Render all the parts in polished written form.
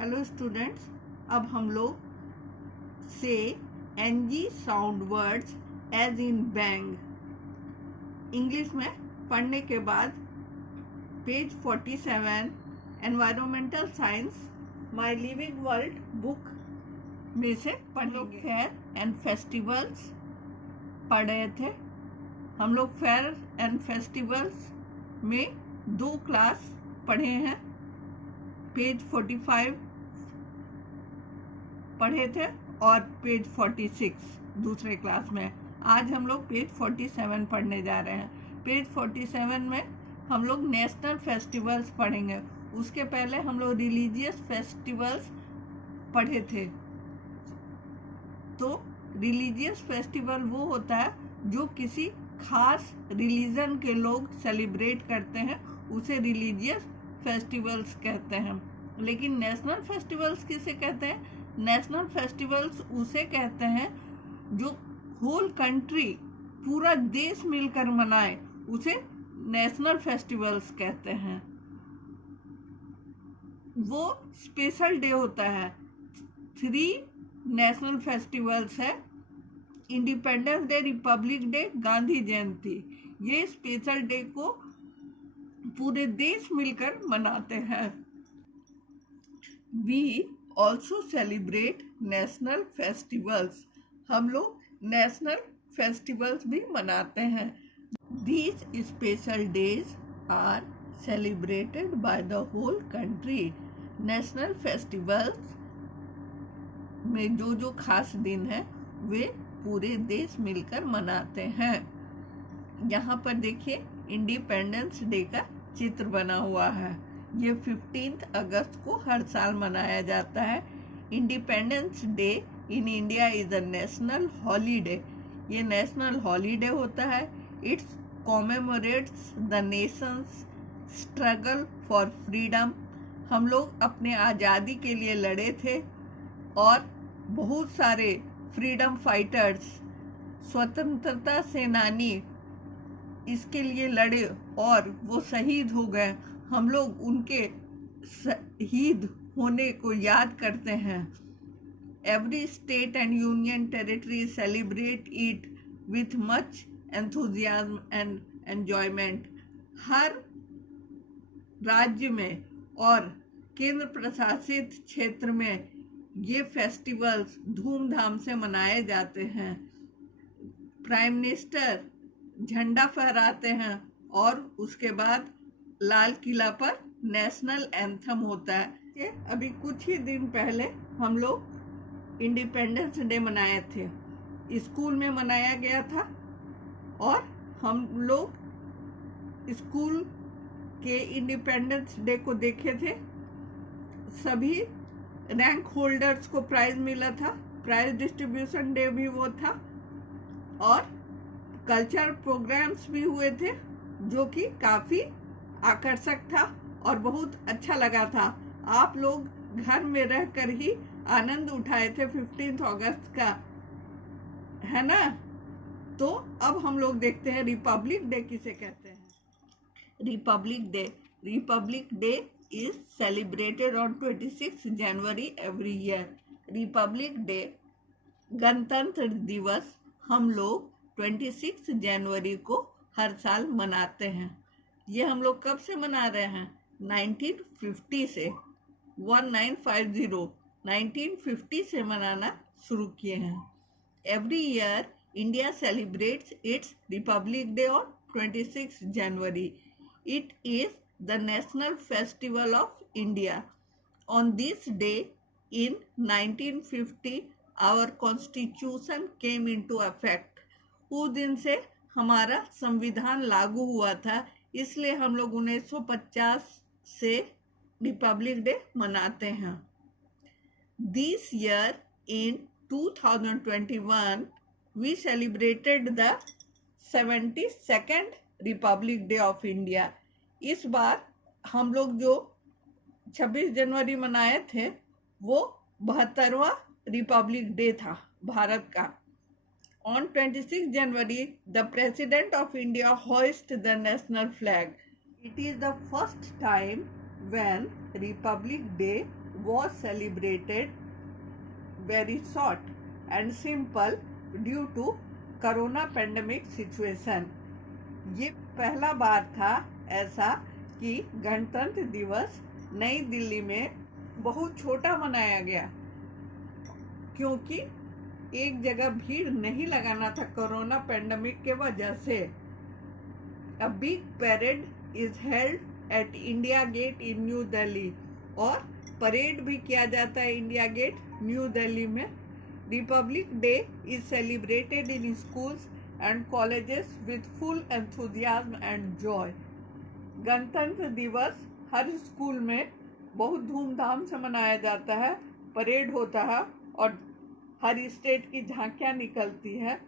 Hello students, अब हम लोग से NG sound words as in bang English में पढ़ने के बाद page 47 environmental science my living world book में से पढ़ेंगे। फेयर एंड फेस्टिवल्स पढ़ रहे थे हम लोग। फेयर एंड फेस्टिवल्स में 2 क्लास पढ़े हैं। पेज 45 पढ़े थे और पेज 46 दूसरे क्लास में। आज हम लोग पेज 47 पढ़ने जा रहे हैं। पेज 47 में हम लोग नेशनल फेस्टिवल्स पढ़ेंगे। उसके पहले हम लोग रिलीजियस फेस्टिवल्स पढ़े थे। तो रिलीजियस फेस्टिवल वो होता है जो किसी खास रिलीजन के लोग सेलिब्रेट करते हैं, उसे रिलीजियस फेस्टिवल्स कहते हैं। लेकिन नेशनल फेस्टिवल्स किसे कहते हैं? नेशनल फेस्टिवल्स उसे कहते हैं जो होल कंट्री, पूरा देश मिलकर मनाए, उसे नेशनल फेस्टिवल्स कहते हैं। वो स्पेशल डे होता है। 3 नेशनल फेस्टिवल्स है: independence day, republic day, Gandhi Jayanti. ये स्पेशल डे को पूरे देश मिलकर मनाते हैं। We also celebrate national festivals. हम लोग नेशनल फेस्टिवल्स भी मनाते हैं। These special days are celebrated by the whole country. National festivals में जो जो खास दिन है वे पूरे देश मिलकर मनाते हैं। यहाँ पर देखिए इंडिपेंडेंस डे का चित्र बना हुआ है। ये 15 अगस्त को हर साल मनाया जाता है। Independence day in India is a national holiday. ये नेशनल हॉलीडे होता है। Its commemorates the nation's struggle for freedom. हम लोग अपने आज़ादी के लिए लड़े थे और बहुत सारे फ्रीडम फाइटर्स, स्वतंत्रता सेनानी इसके लिए लड़े और वो शहीद हो गए। हम लोग उनके शहीद होने को याद करते हैं। Every state and union territory celebrate it with much enthusiasm and enjoyment. हर राज्य में और केंद्र प्रशासित क्षेत्र में ये फेस्टिवल्स धूमधाम से मनाए जाते हैं। प्राइम मिनिस्टर झंडा फहराते हैं और उसके बाद लाल किला पर नेशनल एंथम होता है। अभी कुछ ही दिन पहले हम लोग इंडिपेंडेंस डे मनाए थे। स्कूल में मनाया गया था और हम लोग स्कूल के इंडिपेंडेंस डे को देखे थे। सभी रैंक होल्डर्स को प्राइज मिला था। प्राइज डिस्ट्रीब्यूशन डे भी वो था और कल्चरल प्रोग्राम्स भी हुए थे जो कि काफ़ी आकर्षक था और बहुत अच्छा लगा था। आप लोग घर में रहकर ही आनंद उठाए थे 15 अगस्त का, है ना? तो अब हम लोग देखते हैं रिपब्लिक डे किसे कहते हैं। Republic day is celebrated on 26 January every year. Republic day, गणतंत्र दिवस, हम लोग 26 जनवरी को हर साल मनाते हैं। ये हम लोग कब से मना रहे हैं? 1950 से। 1950 से मनाना शुरू किए हैं। Every year India celebrates it's Republic day on 26 January. It is the national festival of India. On this day in 1950 our constitution came into effect. उस दिन से हमारा संविधान लागू हुआ था, इसलिए हम लोग 1950 से रिपब्लिक डे मनाते हैं। This year in 2021 we celebrated the 72nd Republic Day of India. इस बार हम लोग जो 26 जनवरी मनाए थे वो 72वां रिपब्लिक डे था भारत का। On 26 January the president of India hoist the national flag. It is the first time when Republic Day was celebrated very short and simple due to corona pandemic situation. ये पहला बार था ऐसा कि गणतंत्र दिवस नई दिल्ली में बहुत छोटा मनाया गया, क्योंकि एक जगह भीड़ नहीं लगाना था कोरोना पैंडेमिक के वजह से. A big parade is held at India get in new Delhi, और परेड भी किया जाता है इंडिया गेट न्यू दिल्ली में. Republic day is celebrated in schools and colleges with full enthusiasm and Joy. गणतंत्र दिवस हर स्कूल में बहुत धूमधाम से मनाया जाता है, परेड होता है और हर स्टेट की झांकियां निकलती है.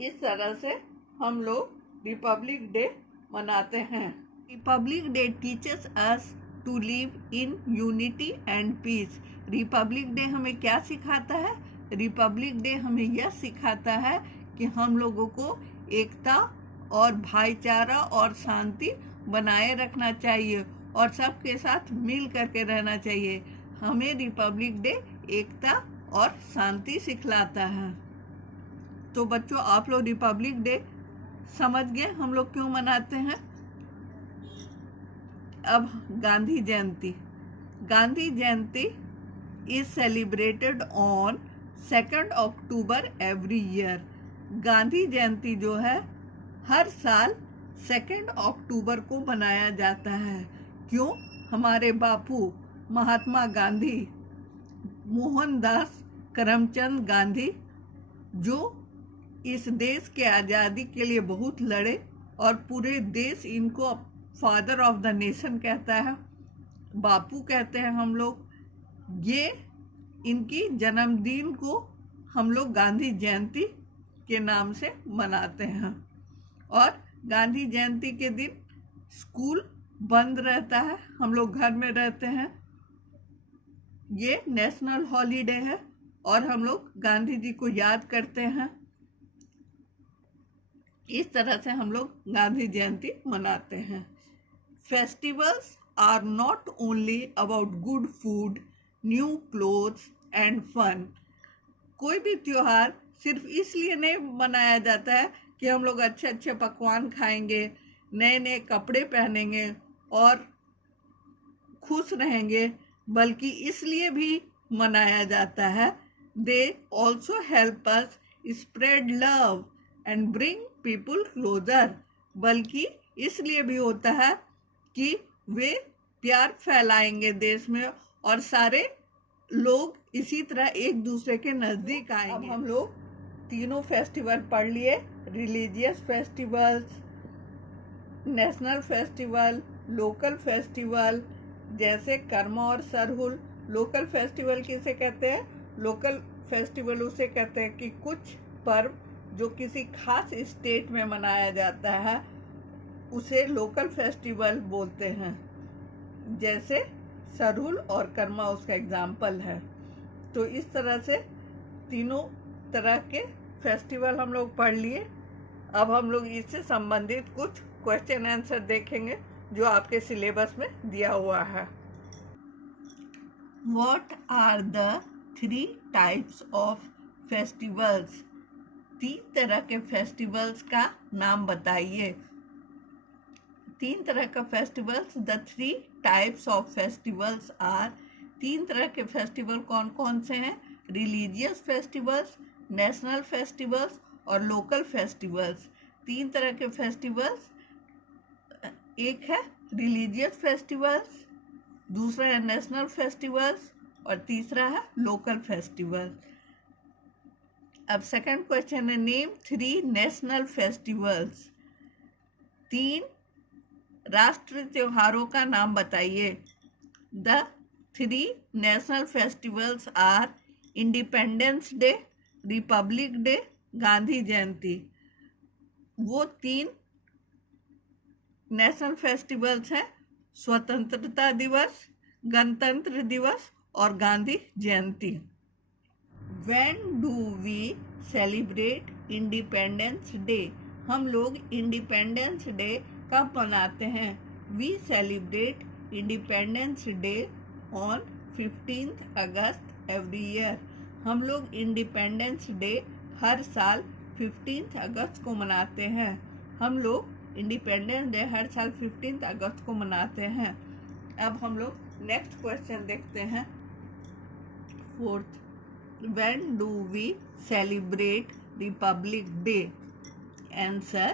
इस तरह से हम लोग रिपब्लिक डे मनाते हैं. Republic Day teachers us to live in unity and peace. Republic Day हमें क्या सिखाता है? रिपब्लिक डे हमें यह सिखाता है कि हम लोगों को एकता और भाईचारा और शांति बनाए रखना चाहिए और सबके साथ मिल करके रहना चाहिए. हमें रिपब्लिक डे एकता और शांति सिखलाता है. तो बच्चों, आप लोग रिपब्लिक डे समझ गए हम लोग क्यों मनाते हैं. अब Gandhi Jayanti. Gandhi Jayanti is celebrated on 2 October every year. Gandhi Jayanti जो है हर साल 2 अक्टूबर को मनाया जाता है. क्यों? हमारे बापू महात्मा गांधी, मोहनदास करमचंद गांधी, जो इस देश के आज़ादी के लिए बहुत लड़े और पूरे देश इनको फादर ऑफ द नेशन कहता है, बापू कहते हैं हम लोग. ये इनकी जन्मदिन को हम लोग गांधी जयंती के नाम से मनाते हैं. और गांधी जयंती के दिन स्कूल बंद रहता है, हम लोग घर में रहते हैं. ये नेशनल हॉलीडे है और हम लोग गांधी जी को याद करते हैं. इस तरह से हम लोग गांधी जयंती मनाते हैं. Festivals are not only about good food, new clothes and fun. कोई भी त्योहार सिर्फ इसलिए नहीं मनाया जाता है कि हम लोग अच्छे अच्छे पकवान खाएंगे, नए नए कपड़े पहनेंगे और खुश रहेंगे, बल्कि इसलिए भी मनाया जाता है. They also help us spread love and bring people closer. बल्कि इसलिए भी होता है कि वे प्यार फैलाएंगे देश में और सारे लोग इसी तरह एक दूसरे के नज़दीक आएंगे. अब हम लोग तीनों फेस्टिवल पढ़ लिए. Religious festivals, national festival, local festival, जैसे कर्मा और सरहुल. लोकल फेस्टिवल किसे कहते हैं? लोकल फेस्टिवल उसे कहते हैं कि कुछ पर्व जो किसी खास स्टेट में मनाया जाता है उसे लोकल फेस्टिवल बोलते हैं. जैसे सरहुल और कर्मा उसका एग्जाम्पल है. तो इस तरह से तीनों तरह के फेस्टिवल हम लोग पढ़ लिए. अब हम लोग इससे संबंधित कुछ क्वेश्चन आंसर देखेंगे जो आपके सिलेबस में दिया हुआ है. What are the 3 types of festivals? 3 तरह के फेस्टिवल्स का नाम बताइए. 3 तरह का festivals. The 3 types of festivals are. 3 तरह के फेस्टिवल कौन कौन से हैं? रिलीजियस फेस्टिवल्स, नेशनल फेस्टिवल्स और लोकल फेस्टिवल्स. 3 तरह के फेस्टिवल्स, एक है रिलीजियस फेस्टिवल्स, दूसरा है नेशनल फेस्टिवल्स और तीसरा है लोकल फेस्टिवल. अब सेकंड क्वेश्चन है, नेम 3 नेशनल फेस्टिवल्स. 3 राष्ट्रीय त्योहारों का नाम बताइए. The 3 national festivals are independence day, republic day, Gandhi Jayanti. वो 3 नेशनल फेस्टिवल्स हैं स्वतंत्रता दिवस, गणतंत्र दिवस और Gandhi Jayanti. When do we celebrate independence day? हम लोग इंडिपेंडेंस डे कब मनाते हैं? We celebrate independence day on 15th August every year. हम लोग इंडिपेंडेंस डे हर साल 15th अगस्त को मनाते हैं। हम लोग इंडिपेंडेंस डे हर साल 15th अगस्त को मनाते हैं। अब हम लोग नेक्स्ट क्वेश्चन देखते हैं। 4th, when do we celebrate Republic Day? Answer,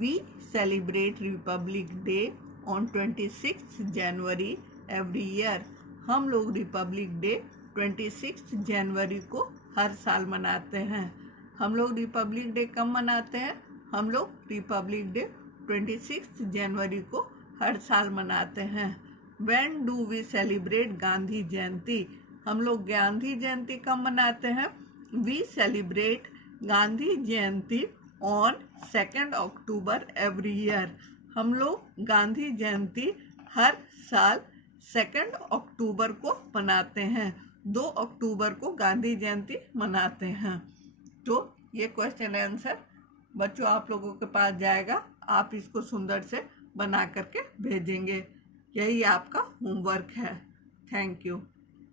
we celebrate Republic Day on 26th January every year। हम लोग रिपब्लिक डे 26 जनवरी को हर साल मनाते हैं। हम लोग रिपब्लिक डे कब मनाते हैं? हम लोग रिपब्लिक डे 26 जनवरी को हर साल मनाते हैं। When do we celebrate Gandhi जयंती? हम लोग गांधी जयंती कब मनाते हैं? We celebrate Gandhi Jayanti on 2nd October every year. हम लोग गांधी जयंती हर साल 2 अक्टूबर को मनाते हैं। 2 अक्टूबर को गांधी जयंती मनाते हैं। तो ये क्वेश्चन आंसर बच्चों आप लोगों के पास जाएगा। आप इसको सुंदर से बना करके भेजेंगे। यही आपका होमवर्क है। Thank you.